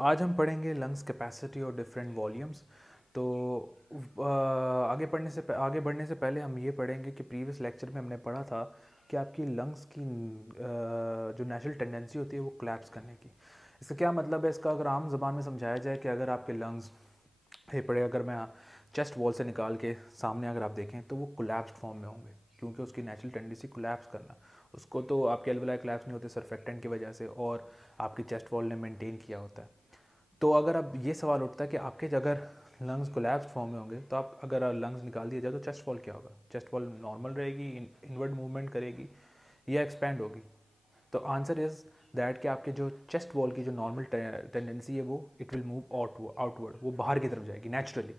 आज हम पढ़ेंगे लंग्स कैपेसिटी और डिफरेंट वॉल्यूम्स। तो आगे बढ़ने से पहले हम ये पढ़ेंगे कि प्रीवियस लेक्चर में हमने पढ़ा था कि आपकी लंग्स की जो नेचुरल टेंडेंसी होती है वो कोलैप्स करने की। इसका क्या मतलब है? इसका अगर आम ज़बान में समझाया जाए कि अगर आपके लंग्स फेफड़े अगर मैं चेस्ट वॉल से निकाल के सामने अगर आप देखें तो वो कोलैप्स्ड फॉर्म में होंगे, क्योंकि उसकी नेचुरल टेंडेंसी कोलैप्स करना। उसको तो आपके एल्वेलाई कोलैप्स नहीं होते सर्फेक्टेंट की वजह से, और आपकी चेस्ट वॉल ने मेंटेन किया होता है। तो अगर अब ये सवाल उठता है कि आपके अगर लंग्स कोलैप्स फॉर्म में होंगे तो आप अगर लंग्स निकाल दिया जाए तो चेस्ट वॉल क्या होगा? चेस्ट वॉल नॉर्मल रहेगी, इनवर्ड मूवमेंट करेगी या एक्सपैंड होगी? तो आंसर इज़ दैट कि आपके जो चेस्ट वॉल की जो नॉर्मल टेंडेंसी है वो इट विल मूव आउटवर्ड, वो बाहर की तरफ जाएगी नेचुरली।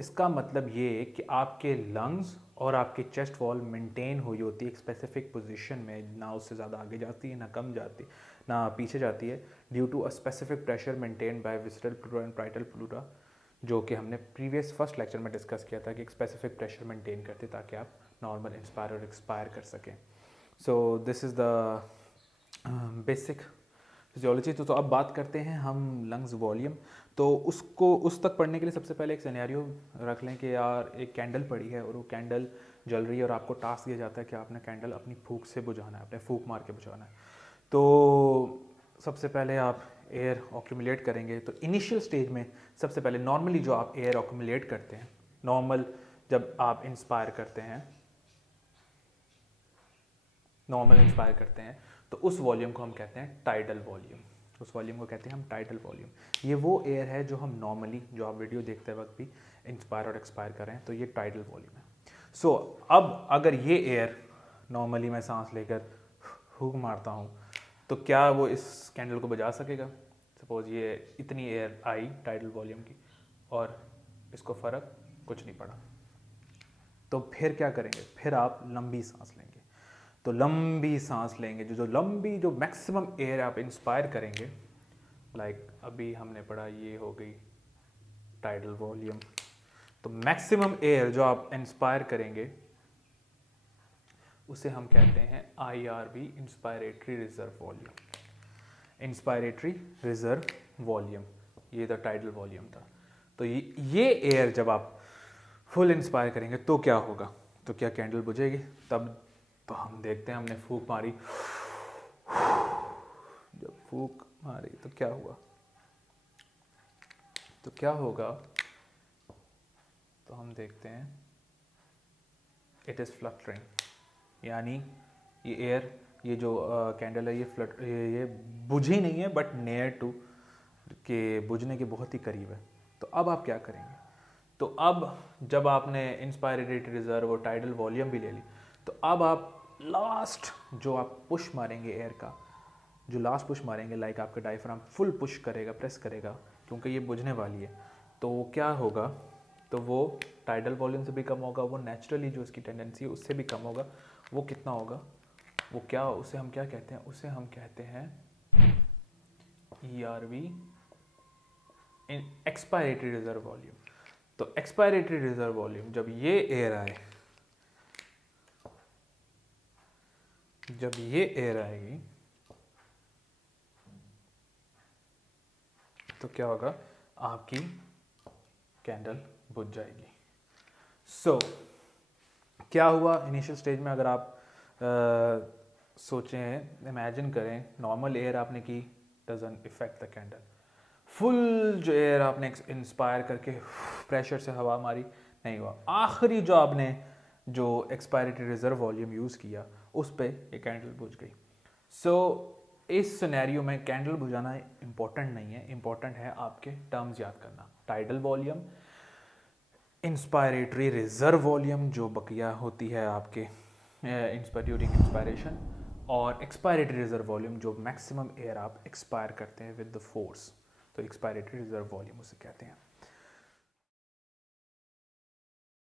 इसका मतलब ये कि आपके लंग्स और आपकी चेस्ट वॉल मेंटेन हुई होती है एक स्पेसिफिक पोजीशन में, ना उससे ज़्यादा आगे जाती है ना कम जाती ना पीछे जाती है, due to a specific pressure maintain by visceral pleura and parietal pleura, जो कि हमने प्रीवियस फर्स्ट लेक्चर में डिस्कस किया था कि एक स्पेसिफिक प्रेशर मेंटेन करते ताकि आप नॉर्मल इंस्पायर और एक्सपायर कर सकें। This is the basic physiology. तो अब बात करते हैं हम लंग्स वॉल्यूम। तो उसको उस तक पढ़ने के लिए सबसे पहले एक सिनेरियो रख लें कि यार एक कैंडल पड़ी है और वो कैंडल जल रही है और आपको टास्क दिया जाता है कि आपने कैंडल अपनी फूंक से बुझाना है, अपने फूंक मार के बुझाना है। तो सबसे पहले आप एयर ऑक्यूमुलेट करेंगे। तो इनिशियल स्टेज में सबसे पहले नॉर्मली जो आप एयर ऑक्यूमुलेट करते हैं, नॉर्मल जब आप इंस्पायर करते हैं, नॉर्मल इंस्पायर करते हैं, तो उस वॉल्यूम को हम कहते हैं टाइडल वॉल्यूम। उस वॉल्यूम को कहते हैं हम टाइडल वॉल्यूम। ये वो एयर है जो हम नॉर्मली, जो आप वीडियो देखते वक्त भी इंस्पायर और एक्सपायर कर रहे हैं, तो ये टाइडल वॉल्यूम है। अब अगर ये एयर नॉर्मली मैं सांस लेकर फूंक मारता हूँ तो क्या वो इस कैंडल को बुझा सकेगा? सपोज ये इतनी एयर आई टाइडल वॉल्यूम की और इसको फ़र्क कुछ नहीं पड़ा, तो फिर क्या करेंगे? फिर आप लंबी सांस लेंगे। तो लंबी सांस लेंगे, जो मैक्सिमम एयर आप इंस्पायर करेंगे, लाइक अभी हमने पढ़ा ये हो गई टाइडल वॉल्यूम। तो मैक्सिमम एयर जो आप इंस्पायर करेंगे उसे हम कहते हैं IRV, inspiratory reserve volume. Inspiratory reserve volume, ये था टाइडल वॉल्यूम था। तो ये एयर जब आप फुल इंस्पायर करेंगे तो क्या होगा? तो क्या कैंडल बुझेगी? तब तो हम देखते हैं, हमने फूंक मारी, जब फूंक मारी तो क्या हुआ? तो क्या होगा? तो हम देखते हैं इट इज़ फ्लक्चरिंग, यानी ये एयर, ये जो कैंडल है ये बुझी नहीं है बट नियर टू के बुझने के बहुत ही करीब है। तो अब आप क्या करेंगे? तो अब जब आपने इंस्पायरेटरी रिजर्व और टाइडल वॉल्यूम भी ले ली, तो अब आप लास्ट जो आप पुश मारेंगे एयर का, जो लास्ट पुश मारेंगे, लाइक आपका डायफ्राम फुल पुश करेगा, प्रेस करेगा, क्योंकि ये बुझने वाली है। तो क्या होगा? तो वो टाइडल वॉल्यूम से भी कम होगा, वो नेचुरली जो इसकी टेंडेंसी है उससे भी कम होगा। वो कितना होगा? वो क्या, उसे हम क्या कहते हैं? उसे हम कहते हैं ERV, एक्सपायरेटरी रिजर्व वॉल्यूम। तो एक्सपायरेटरी रिजर्व वॉल्यूम, जब ये एयर आए, जब ये एयर आएगी तो क्या होगा? आपकी कैंडल बुझ जाएगी। क्या हुआ इनिशियल स्टेज में? अगर आप सोचें, इमेजिन करें, नॉर्मल एयर आपने की, doesn't effect the candle. Full जो एयर आपने इंस्पायर करके प्रेशर से हवा मारी, नहीं हुआ। आखिरी जो आपने जो एक्सपायरेटरी रिजर्व वॉल्यूम यूज़ किया उस पर ये कैंडल बुझ गई। इस सिनेरियो में कैंडल बुझाना इंपॉर्टेंट नहीं है, इंपॉर्टेंट है आपके टर्म्स याद करना। Tidal volume, inspiratory reserve volume जो बकिया होती है आपके ड्यूरिंग इंस्पायरेशन, और एक्सपायरेटरी रिजर्व वॉल्यूम जो मैक्सिमम एयर आप एक्सपायर करते हैं विद द फोर्स। तो एक्सपायरेटरी रिजर्व वॉल्यूम उसे कहते हैं।